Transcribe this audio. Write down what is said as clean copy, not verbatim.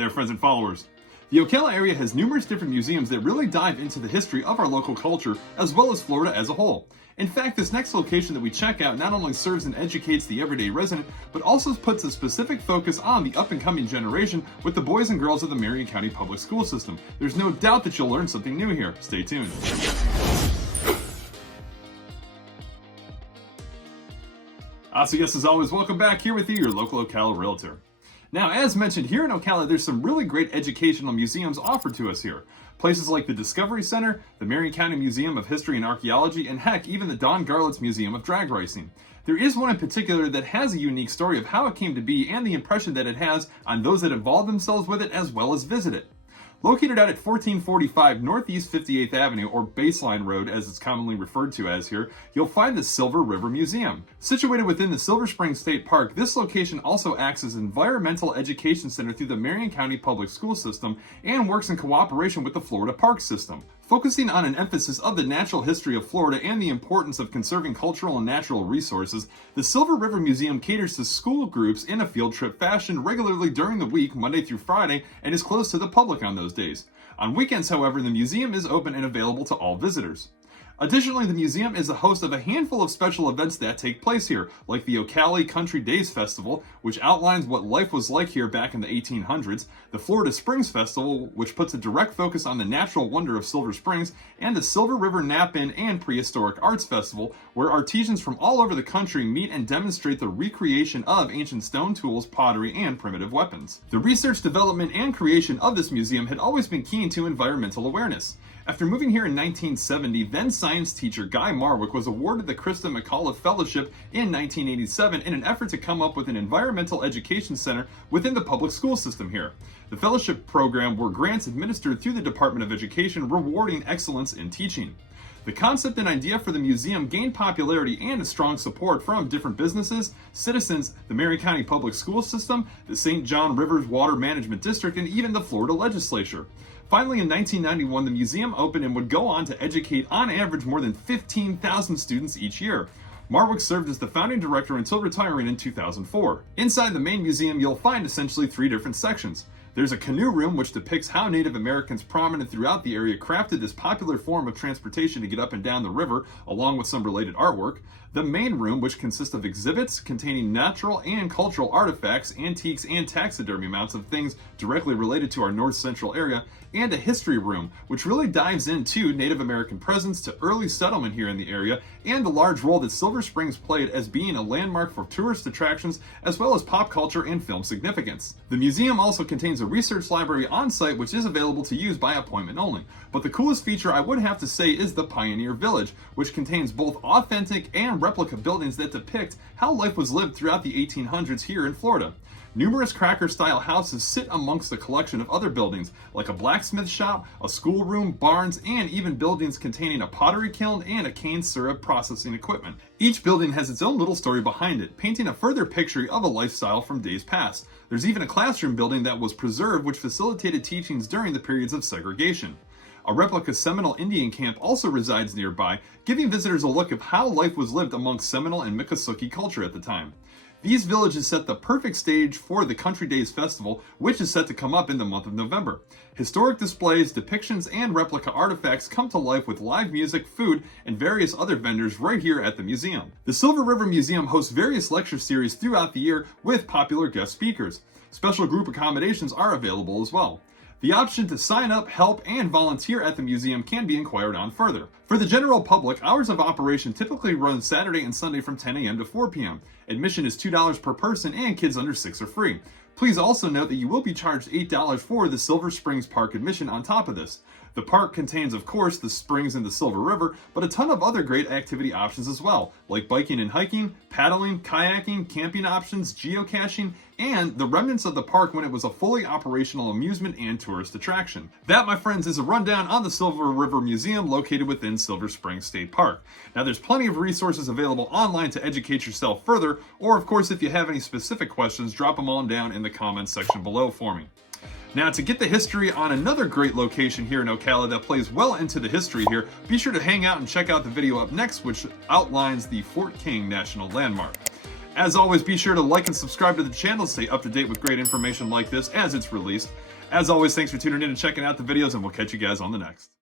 there, friends and followers. The Ocala area has numerous different museums that really dive into the history of our local culture as well as Florida as a whole. In fact, this next location that we check out not only serves and educates the everyday resident, but also puts a specific focus on the up-and-coming generation with the boys and girls of the Marion County Public School System. There's no doubt that you'll learn something new here. Stay tuned. So yes, as always, welcome back here with you, your local Ocala realtor. Now, as mentioned, here in Ocala, there's some really great educational museums offered to us here. Places like the Discovery Center, the Marion County Museum of History and Archaeology, and heck, even the Don Garlitz Museum of Drag Racing. There is one in particular that has a unique story of how it came to be and the impression that it has on those that involve themselves with it as well as visit it. Located out at 1445 Northeast 58th Avenue, or Baseline Road as it's commonly referred to as here, you'll find the Silver River Museum. Situated within the Silver Spring State Park, this location also acts as an environmental education center through the Marion County Public School System and works in cooperation with the Florida Park System. Focusing on an emphasis of the natural history of Florida and the importance of conserving cultural and natural resources, the Silver River Museum caters to school groups in a field trip fashion regularly during the week, Monday through Friday, and is closed to the public on those days. On weekends, however, the museum is open and available to all visitors. Additionally, the museum is a host of a handful of special events that take place here, like the Ocala Country Days Festival, which outlines what life was like here back in the 1800s, the Florida Springs Festival, which puts a direct focus on the natural wonder of Silver Springs, and the Silver River Nap-In and Prehistoric Arts Festival, where artisans from all over the country meet and demonstrate the recreation of ancient stone tools, pottery, and primitive weapons. The research, development, and creation of this museum had always been keen to environmental awareness. After moving here in 1970, then science teacher Guy Marwick was awarded the Krista McAuliffe Fellowship in 1987 in an effort to come up with an environmental education center within the public school system here. The fellowship program were grants administered through the Department of Education rewarding excellence in teaching. The concept and idea for the museum gained popularity and a strong support from different businesses, citizens, the Marion County Public School System, the St. John Rivers Water Management District, and even the Florida legislature. Finally, in 1991, the museum opened and would go on to educate on average more than 15,000 students each year. Marwick served as the founding director until retiring in 2004. Inside the main museum, you'll find essentially three different sections. There's a canoe room, which depicts how Native Americans prominent throughout the area crafted this popular form of transportation to get up and down the river, along with some related artwork. The main room, which consists of exhibits containing natural and cultural artifacts, antiques, and taxidermy mounts of things directly related to our north central area. And a history room, which really dives into Native American presence to early settlement here in the area, and the large role that Silver Springs played as being a landmark for tourist attractions, as well as pop culture and film significance. The museum also contains a research library on site, which is available to use by appointment only. But the coolest feature I would have to say is the Pioneer Village, which contains both authentic and replica buildings that depict how life was lived throughout the 1800s here in Florida. Numerous cracker-style houses sit amongst a collection of other buildings, like a blacksmith shop, a schoolroom, barns, and even buildings containing a pottery kiln and a cane syrup processing equipment. Each building has its own little story behind it, painting a further picture of a lifestyle from days past. There's even a classroom building that was preserved, which facilitated teachings during the periods of segregation. A replica Seminole Indian camp also resides nearby, giving visitors a look of how life was lived amongst Seminole and Miccosukee culture at the time. These villages set the perfect stage for the Country Days Festival, which is set to come up in the month of November. Historic displays, depictions, and replica artifacts come to life with live music, food, and various other vendors right here at the museum. The Silver River Museum hosts various lecture series throughout the year with popular guest speakers. Special group accommodations are available as well. The option to sign up, help, and volunteer at the museum can be inquired on further. For the general public, hours of operation typically run Saturday and Sunday from 10 a.m. to 4 p.m. Admission is $2 per person and kids under 6 are free. Please also note that you will be charged $8 for the Silver Springs Park admission on top of this. The park contains, of course, the springs and the Silver River, but a ton of other great activity options as well, like biking and hiking, paddling, kayaking, camping options, geocaching, and the remnants of the park when it was a fully operational amusement and tourist attraction. That, my friends, is a rundown on the Silver River Museum located within Silver Springs State Park. Now, there's plenty of resources available online to educate yourself further, or of course, if you have any specific questions, drop them on down in the comments section below for me. Now, to get the history on another great location here in Ocala that plays well into the history here, be sure to hang out and check out the video up next, which outlines the Fort King National Landmark. As always, be sure to like and subscribe to the channel to stay up to date with great information like this as it's released. As always, thanks for tuning in and checking out the videos, and we'll catch you guys on the next.